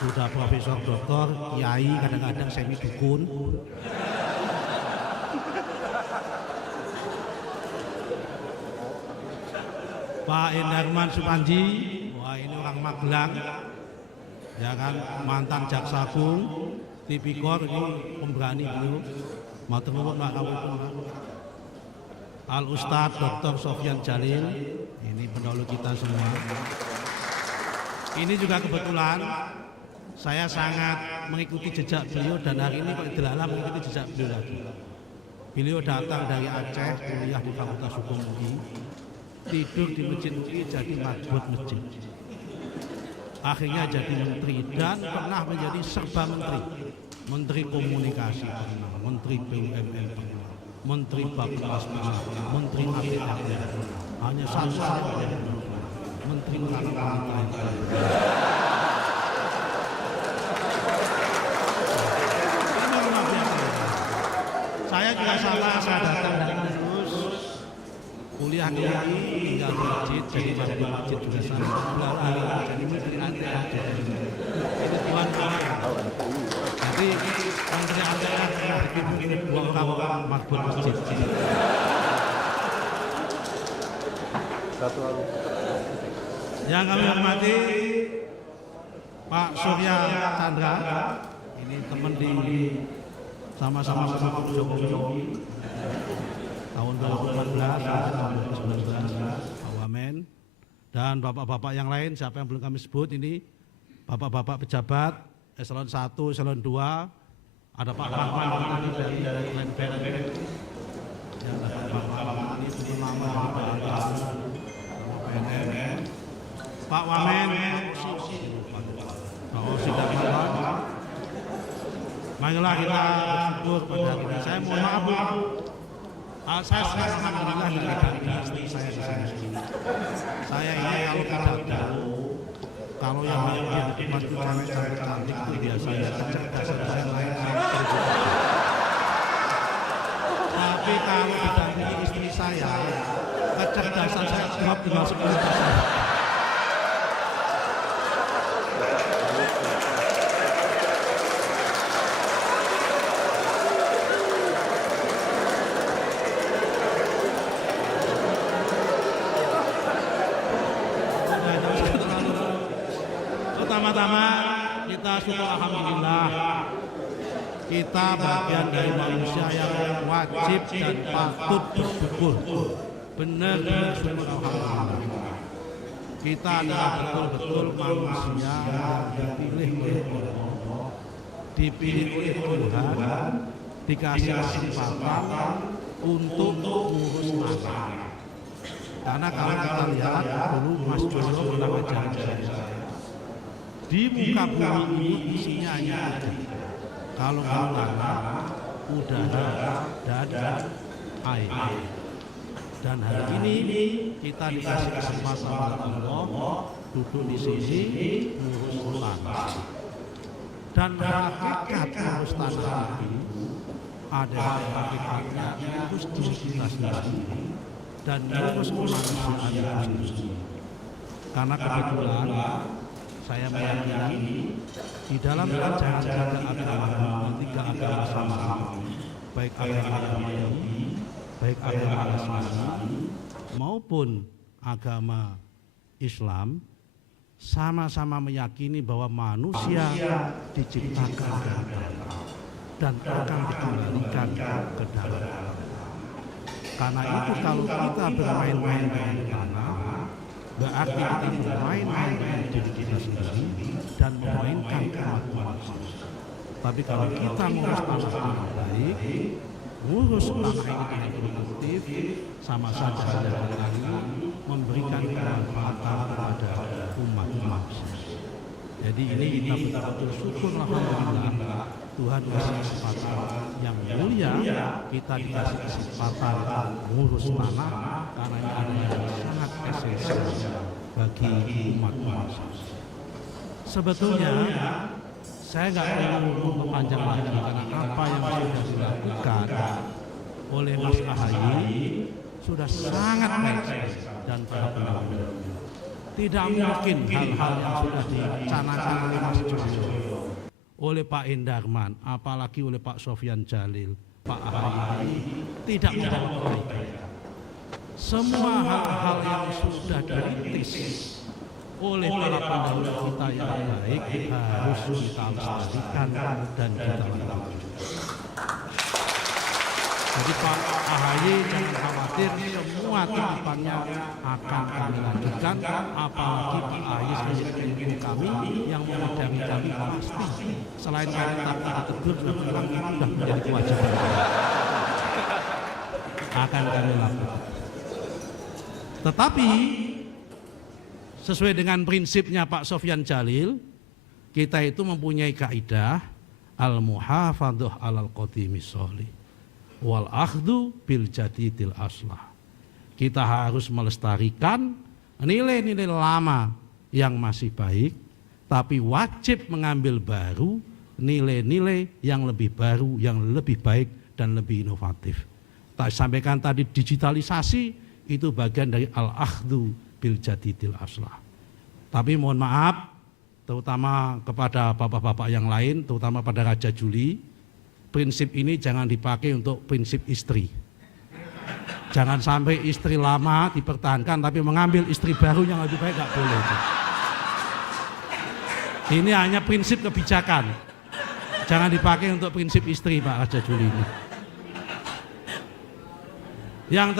sudah Profesor Doktor, Kiai, kadang-kadang semi dukun. Pak Endarman Supanji, wah ini orang Magelang, ya kan, mantan Jaksa Agung, tipikor, ini pemberani beliau. Matur nuwun Pak Kapolri. Al Ustadz Dr. Sofyan Jalil, ini pendahulu kita semua. Ini juga kebetulan saya sangat mengikuti jejak beliau, dan hari ini kok dilalah mengikuti jejak beliau lagi. Beliau datang dari Aceh, kuliah di Fakultas Hukum UI, tidur di Masjid UI jadi madhut masjid. Akhirnya jadi menteri dan pernah menjadi serba menteri. Menteri Komunikasi pernah, Menteri BUMN pernah, Menteri Bappenas pernah, Menteri APR pernah. Hanya satu saja Menteri Pemerintahan. Saya juga sama, saya datang dari terus kuliah di UI, tinggal di masjid, jadi di masjid juga sama. Jadi menteri ATR. Itu Tuhan kami. Jadi menteri ATR pernah dipimpin oleh dua orang marbot masjid. Yang kami hormati Pak Surya Chandra, ini teman di sama-sama Pak Jokowi tahun 2014 tahun 2019 Pak Wamen dan bapak-bapak yang lain siapa yang belum kami sebut ini bapak-bapak pejabat eselon 1, eselon 2 ada Pak Rahman dari BNN ya ada Pak Rahman ini sebelum nama BNN Pak Wamen Pak Osi dan kawan. Marilah kita bersyukur pada hari ini. Saya mohon maaf Bu. Saya alhamdulillah dari istri saya di sini. Saya ini kalau pidato, kalau yang di depan itu cantik itu biasanya kecerdasan saya lain saya terjadi. Tapi kalau didampingi istri saya, kecerdasan saya drop tinggal 10%. Pertama-tama kita syukur alhamdulillah kita bagian dari manusia yang wajib dan patut bersyukur. Benar-benar syukur alhamdulillah. Kita adalah betul-betul manusia yang dipilih oleh Allah, dipilih oleh Tuhan, dikasih kesempatan untuk mengurus masalah. Karena kalau kita lihat dulu Mas Jono pernah ngajarin saya. Di muka bumi ini isinya hanya kalau tanah, udara, dan air. Dan hari ini kita dikasih kesempatan oleh Allah duduk di sini mengurus tanah. Dan hakikat mengurus tanah ini adalah hakikatnya mengurus diri kita sendiri dan mengurus kemanusiaan itu sendiri. Karena kebetulan saya meyakini di dalam ajaran agama tiga agama sama, baik agama Yahudi, baik agama Nasrani maupun agama Islam, sama-sama meyakini bahwa manusia diciptakan dari Allah dan akan dikembalikan ke dalam Allah. Karena itu kalau kita bermain-main dengan tanah, berarti kita bermain-main dengan diri kita sendiri dan memainkan kemampuan manusia. Tapi kalau kita ngurus tanah dengan baik, ngurus tanah ini dengan produktif, sama saja dengan memberikan kemanfaatan kepada umat manusia. Jadi ini kita betul-betul syukur alhamdulillah Tuhan kasih kesempatan yang mulia, kita dikasih kesempatan mengurus tanah karena ini adalah yang sangat esensial bagi umat manusia. Sebetulnya saya nggak perlu memperpanjang lagi karena apa yang sudah dilakukan oleh Mas AHY sudah sangat baik dan para pendahulu. Tidak mungkin hal-hal yang sudah dicanangkan oleh Mas Jokowi, oleh Pak Indarman, apalagi oleh Pak Sofyan Jalil, Pak AHY tidak memperbaiki. Semua hal-hal yang sudah dirintis oleh para pendahulu kita yang baik harus kita lestarikan dan kita lakukan. Jadi Pak AHY jangan khawatir, semua titipannya akan kami lanjutkan, apalagi Pak AHY sebagai ilmu kami yang memedangi kami pasti selain kami tak tegur sudah menjadi kewajiban. akan kami lakukan. Tetapi sesuai dengan prinsipnya Pak Sofyan Jalil, kita itu mempunyai kaidah al-muhafadzah alal qadimis sholih wal akhdhu bil jadidil aslah. Kita harus melestarikan nilai-nilai lama yang masih baik, tapi wajib mengambil baru nilai-nilai yang lebih baru, yang lebih baik dan lebih inovatif. Tak sampaikan tadi digitalisasi itu bagian dari al-akhdhu bil jadidil aslah. Tapi mohon maaf, terutama kepada bapak-bapak yang lain, terutama pada Raja Juli, prinsip ini jangan dipakai untuk prinsip istri. Jangan sampai istri lama dipertahankan tapi mengambil istri baru yang lebih baik, nggak boleh. Ini hanya prinsip kebijakan. Jangan dipakai untuk prinsip istri Pak Raja Juli ini. Yang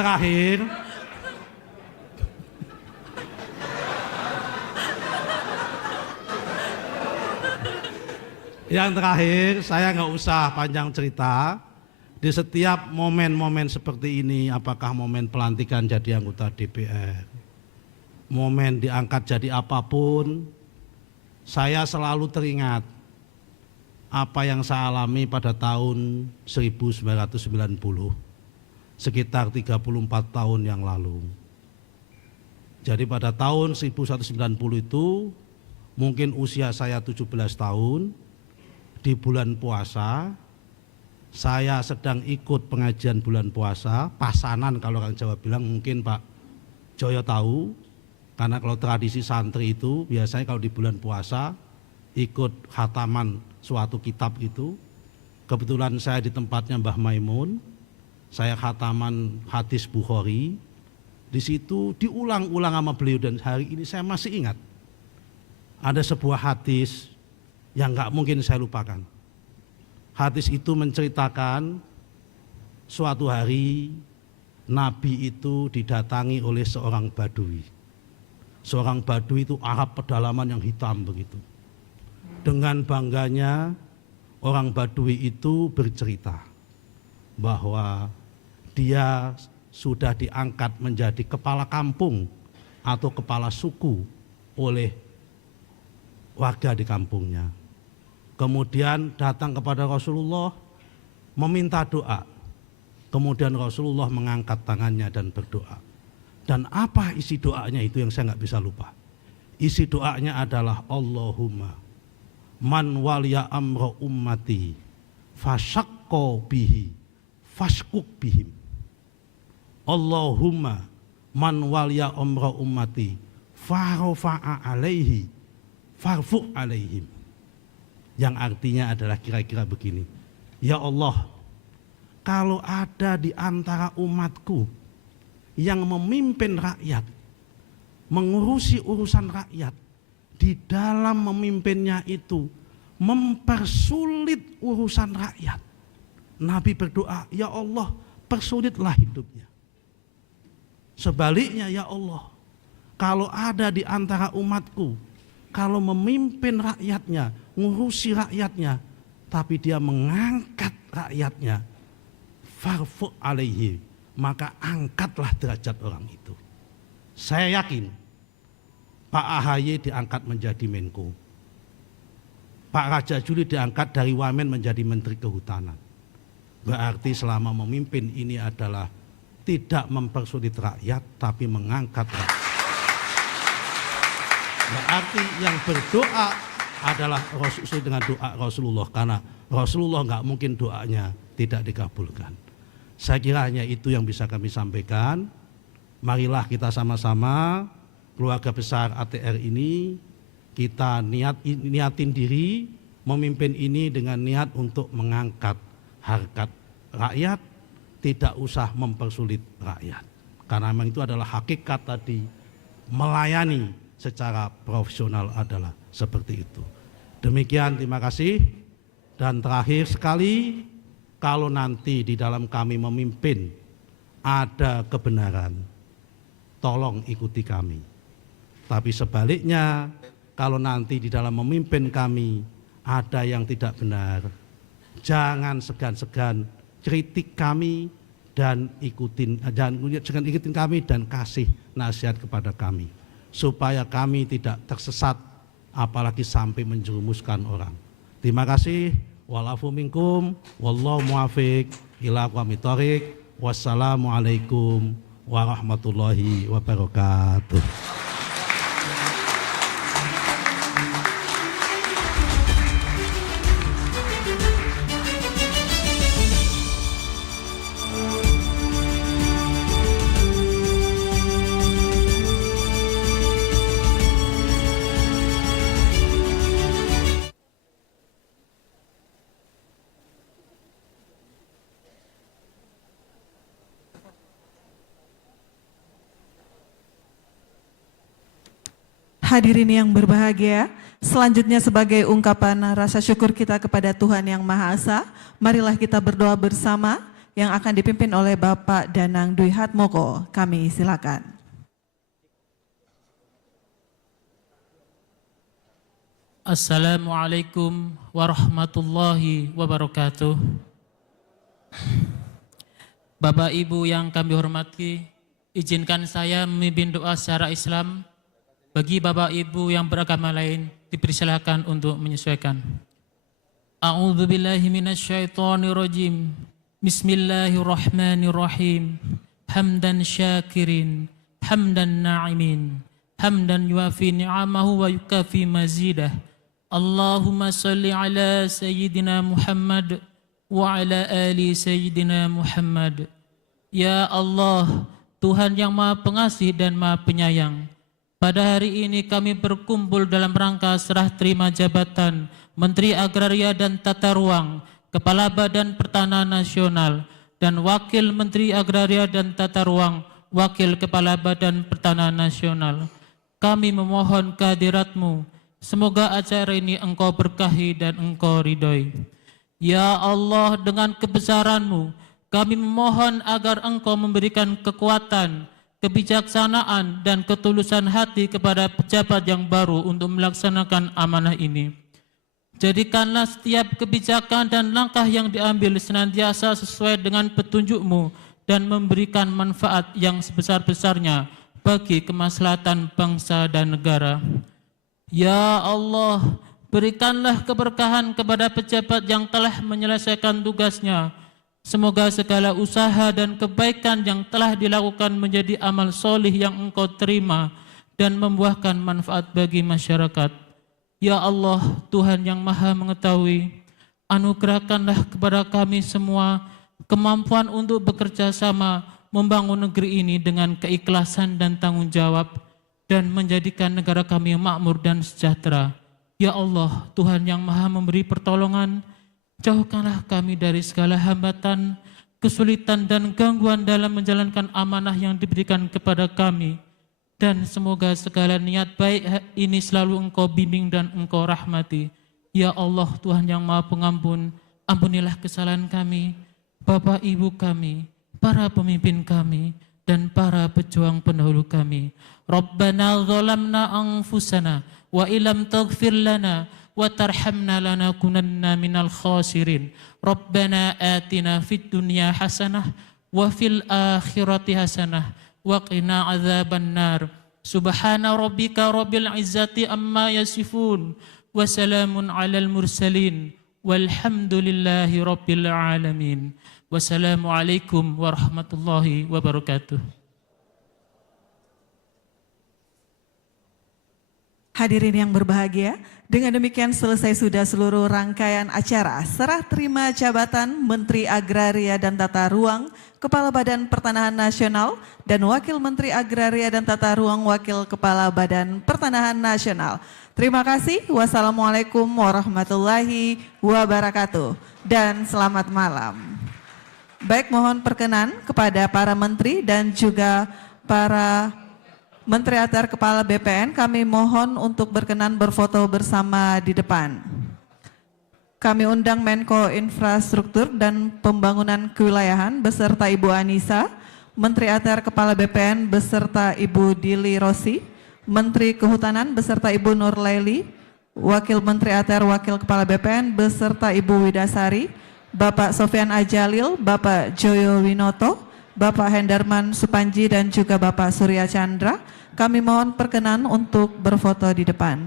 terakhir, saya nggak usah panjang cerita. Di setiap momen-momen seperti ini, apakah momen pelantikan jadi anggota DPR, momen diangkat jadi apapun, saya selalu teringat apa yang saya alami pada tahun 1990, sekitar 34 tahun yang lalu. Jadi pada tahun 1990 itu mungkin usia saya 17 tahun, di bulan puasa, saya sedang ikut pengajian bulan puasa, pasanan kalau orang Jawa bilang, mungkin Pak Joyo tahu, karena kalau tradisi santri itu biasanya kalau di bulan puasa ikut khataman suatu kitab itu. Kebetulan saya di tempatnya Mbah Maimun, saya khataman hadis Bukhari, di situ diulang-ulang sama beliau dan hari ini saya masih ingat. Ada sebuah hadis yang nggak mungkin saya lupakan. Hadis itu menceritakan suatu hari Nabi itu didatangi oleh seorang Badui. Seorang Badui itu Arab pedalaman yang hitam begitu. Dengan bangganya orang Badui itu bercerita bahwa dia sudah diangkat menjadi kepala kampung atau kepala suku oleh warga di kampungnya. Kemudian datang kepada Rasulullah meminta doa. Kemudian Rasulullah mengangkat tangannya dan berdoa. Dan apa isi doanya itu yang saya nggak bisa lupa. Isi doanya adalah Allahumma man waliya amra ummati fasyakko bihi fashkuk bihim. Allahumma man waliya amra ummati farofa'a alaihi farfu' alaihim. Yang artinya adalah kira-kira begini. Ya Allah, kalau ada di antara umatku yang memimpin rakyat, mengurusi urusan rakyat, di dalam memimpinnya itu mempersulit urusan rakyat, Nabi berdoa, ya Allah, persulitlah hidupnya. Sebaliknya, ya Allah, kalau ada di antara umatku, kalau memimpin rakyatnya, ngurusi rakyatnya, tapi dia mengangkat rakyatnya, farfu' alaihi, maka angkatlah derajat orang itu. Saya yakin Pak AHY diangkat menjadi Menko, Pak Raja Juli diangkat dari Wamen menjadi Menteri Kehutanan. Berarti selama memimpin ini adalah tidak mempersulit rakyat, tapi mengangkat rakyat. Berarti yang berdoa adalah sesuai dengan doa Rasulullah, karena Rasulullah nggak mungkin doanya tidak dikabulkan. Saya kira hanya itu yang bisa kami sampaikan. Marilah kita sama-sama keluarga besar ATR ini, kita niatin diri memimpin ini dengan niat untuk mengangkat harkat rakyat, tidak usah mempersulit rakyat. Karena memang itu adalah hakikat tadi, melayani secara profesional adalah seperti itu. Demikian, terima kasih. Dan terakhir sekali, kalau nanti di dalam kami memimpin ada kebenaran, tolong ikuti kami. Tapi sebaliknya, kalau nanti di dalam memimpin kami ada yang tidak benar, jangan segan-segan kritik kami dan jangan ikutin kami dan kasih nasihat kepada kami supaya kami tidak tersesat apalagi sampai menjerumuskan orang. Terima kasih. Walafu minkum wallahu muwafiq ila aqwamit thoriq. Wassalamualaikum warahmatullahi wabarakatuh. Hadirin yang berbahagia, selanjutnya sebagai ungkapan rasa syukur kita kepada Tuhan Yang Maha Esa, marilah kita berdoa bersama yang akan dipimpin oleh Bapak Danang Dwi Hatmoko. Kami silakan. Assalamualaikum warahmatullahi wabarakatuh. Bapak Ibu yang kami hormati, izinkan saya memimpin doa secara Islam. Bagi Bapak Ibu yang beragama lain, dipersilakan untuk menyesuaikan. A'udzu billahi minasyaitonir rajim. Bismillahirrahmanirrahim. Hamdan syakirin, hamdan na'imin, hamdan yuafi ni'amahu wa yukafi mazidah. Allahumma salli ala sayyidina Muhammad wa ala ali sayyidina Muhammad. Ya Allah, Tuhan yang Maha Pengasih dan Maha Penyayang, pada hari ini kami berkumpul dalam rangka serah terima jabatan Menteri Agraria dan Tata Ruang, Kepala Badan Pertanahan Nasional, dan Wakil Menteri Agraria dan Tata Ruang, Wakil Kepala Badan Pertanahan Nasional. Kami memohon kehadirat-Mu, semoga acara ini Engkau berkahi dan Engkau ridhoi. Ya Allah, dengan kebesaran-Mu, kami memohon agar Engkau memberikan kekuatan, kebijaksanaan dan ketulusan hati kepada pejabat yang baru untuk melaksanakan amanah ini. Jadikanlah setiap kebijakan dan langkah yang diambil senantiasa sesuai dengan petunjuk-Mu dan memberikan manfaat yang sebesar-besarnya bagi kemaslahatan bangsa dan negara. Ya Allah, berikanlah keberkahan kepada pejabat yang telah menyelesaikan tugasnya. Semoga segala usaha dan kebaikan yang telah dilakukan menjadi amal solih yang Engkau terima dan membuahkan manfaat bagi masyarakat. Ya Allah, Tuhan yang Maha Mengetahui, anugerahkanlah kepada kami semua kemampuan untuk bekerja sama membangun negeri ini dengan keikhlasan dan tanggung jawab dan menjadikan negara kami makmur dan sejahtera. Ya Allah, Tuhan yang Maha Memberi Pertolongan, jauhkanlah kami dari segala hambatan, kesulitan dan gangguan dalam menjalankan amanah yang diberikan kepada kami. Dan semoga segala niat baik ini selalu Engkau bimbing dan Engkau rahmati. Ya Allah, Tuhan yang Maha Pengampun, ampunilah kesalahan kami, Bapak Ibu kami, para pemimpin kami, dan para pejuang pendahulu kami. Rabbana zalamna anfusana wa ilam taghfir lana wa tarhamna lanakunanna minal khasirin. Rabbana atina fid dunya hasanah wa fil akhirati hasanah wa qina adzaban nar. Subhana rabbika rabbil izzati amma yasifun wa salamun alal mursalin walhamdulillahi rabbil alamin. Wassalamualaikum warahmatullahi wabarakatuh. Hadirin yang berbahagia, dengan demikian selesai sudah seluruh rangkaian acara serah terima jabatan Menteri Agraria dan Tata Ruang, Kepala Badan Pertanahan Nasional, dan Wakil Menteri Agraria dan Tata Ruang, Wakil Kepala Badan Pertanahan Nasional. Terima kasih. Wassalamualaikum warahmatullahi wabarakatuh dan selamat malam. Baik, mohon perkenan kepada para menteri dan juga para Menteri ATR Kepala BPN, kami mohon untuk berkenan berfoto bersama di depan. Kami undang Menko Infrastruktur dan Pembangunan Kewilayahan beserta Ibu Anissa, Menteri ATR Kepala BPN beserta Ibu Dili Rosi, Menteri Kehutanan beserta Ibu Nur Laili, Wakil Menteri ATR Wakil Kepala BPN beserta Ibu Widasari, Bapak Sofyan Ajalil, Bapak Joyo Winoto, Bapak Hendarman Supanji dan juga Bapak Surya Chandra. Kami mohon perkenan untuk berfoto di depan.